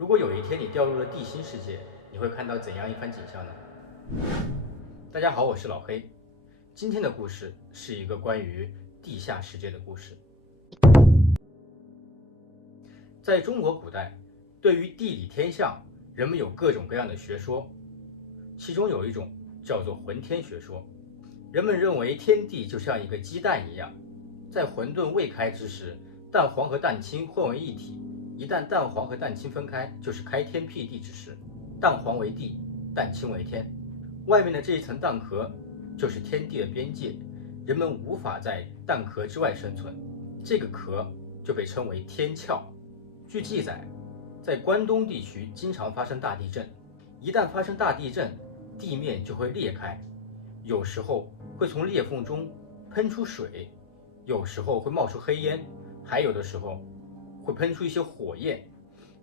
如果有一天你掉入了地心世界，你会看到怎样一番景象呢？大家好，我是老黑。今天的故事是一个关于地下世界的故事。在中国古代，对于地理天象，人们有各种各样的学说，其中有一种叫做浑天学说。人们认为天地就像一个鸡蛋一样，在混沌未开之时，蛋黄和蛋清混为一体，一旦蛋黄和蛋清分开，就是开天辟地之时。蛋黄为地，蛋清为天，外面的这一层蛋壳就是天地的边界，人们无法在蛋壳之外生存，这个壳就被称为天壳。据记载，在关东地区经常发生大地震，一旦发生大地震，地面就会裂开，有时候会从裂缝中喷出水，有时候会冒出黑烟，还有的时候会喷出一些火焰。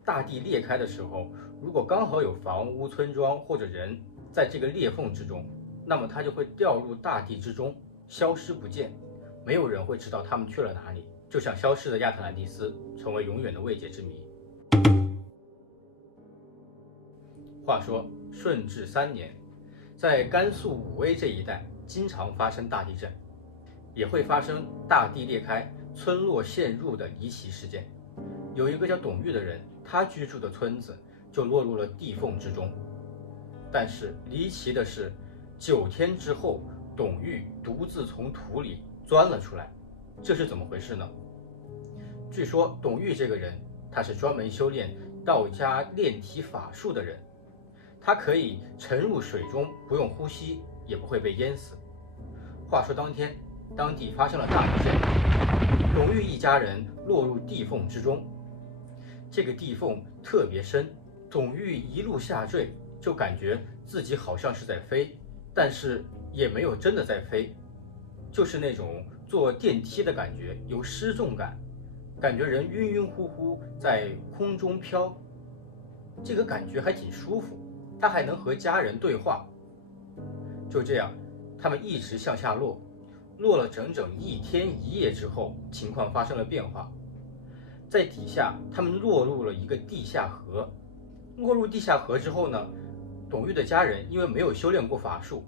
大地裂开的时候，如果刚好有房屋、村庄或者人在这个裂缝之中，那么它就会掉入大地之中，消失不见，没有人会知道他们去了哪里，就像消失的亚特兰蒂斯，成为永远的未解之谜。话说顺治3年，在甘肃武威这一带经常发生大地震，也会发生大地裂开、村落陷入的离奇事件。有一个叫董玉的人，他居住的村子就落入了地缝之中。但是离奇的是，9天之后，董玉独自从土里钻了出来，这是怎么回事呢？据说董玉这个人，他是专门修炼道家炼体法术的人，他可以沉入水中，不用呼吸，也不会被淹死。话说当天，当地发生了大地震，董玉一家人落入地缝之中。这个地缝特别深，董玉一路下坠，就感觉自己好像是在飞，但是也没有真的在飞，就是那种坐电梯的感觉，有失重感，感觉人晕晕乎乎在空中飘，这个感觉还挺舒服。他还能和家人对话。就这样，他们一直向下落，落了整整1天1夜之后，情况发生了变化。在底下，他们落入了一个地下河。落入地下河之后呢，董玉的家人因为没有修炼过法术，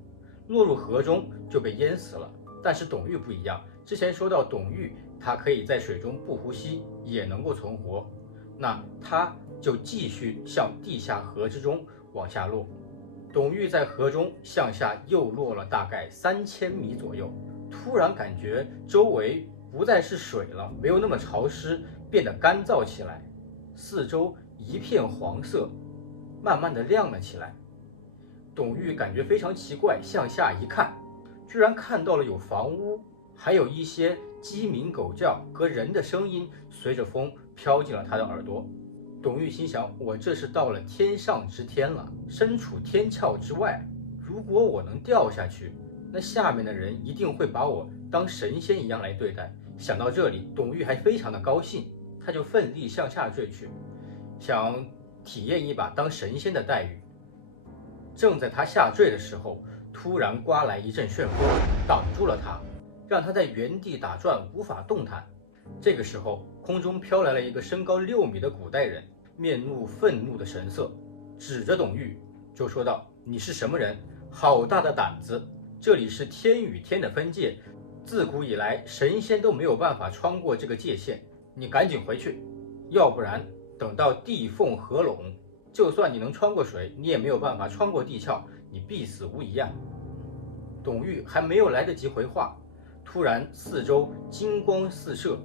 落入河中就被淹死了。但是董玉不一样，之前说到董玉他可以在水中不呼吸也能够存活，那他就继续向地下河之中往下落。董玉在河中向下又落了大概3000米左右，突然感觉周围不再是水了，没有那么潮湿，变得干燥起来，四周一片黄色，慢慢的亮了起来。董玉感觉非常奇怪，向下一看，居然看到了有房屋，还有一些鸡鸣狗叫和人的声音随着风飘进了他的耳朵。董玉心想，我这是到了天上之天了，身处天壳之外，如果我能掉下去，那下面的人一定会把我当神仙一样来对待。想到这里，董玉还非常的高兴，他就奋力向下坠去，想体验一把当神仙的待遇。正在他下坠的时候，突然刮来一阵旋风，挡住了他，让他在原地打转，无法动弹。这个时候，空中飘来了一个身高6米的古代人，面露愤怒的神色，指着董玉就说道：“你是什么人？好大的胆子！这里是天与天的分界，自古以来神仙都没有办法穿过这个界限，你赶紧回去，要不然等到地缝合拢，就算你能穿过水，你也没有办法穿过地壳，你必死无疑啊！”董玉还没有来得及回话，突然四周金光四射，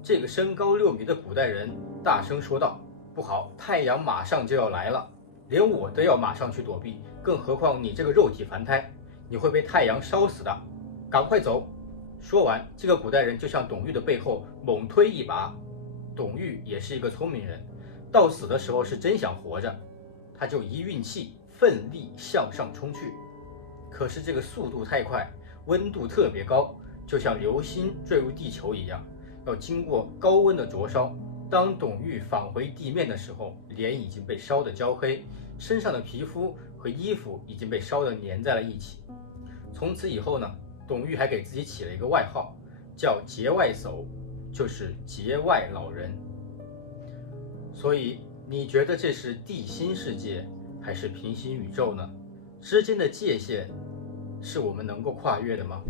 这个身高6米的古代人大声说道：“不好，太阳马上就要来了，连我都要马上去躲避，更何况你这个肉体凡胎，你会被太阳烧死的，赶快走！”说完，这个古代人就向董玉的背后猛推一把。董玉也是一个聪明人，到死的时候是真想活着，他就一运气，奋力向上冲去。可是这个速度太快，温度特别高，就像流星坠入地球一样，要经过高温的灼烧。当董玉返回地面的时候，脸已经被烧得焦黑，身上的皮肤和衣服已经被烧得粘在了一起。从此以后呢，董玉还给自己起了一个外号，叫节外叟，就是节外老人。所以你觉得这是地心世界还是平行宇宙呢？之间的界限是我们能够跨越的吗？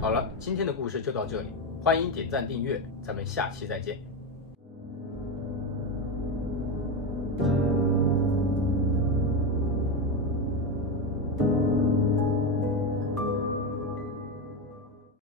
好了，今天的故事就到这里，欢迎点赞订阅，咱们下期再见。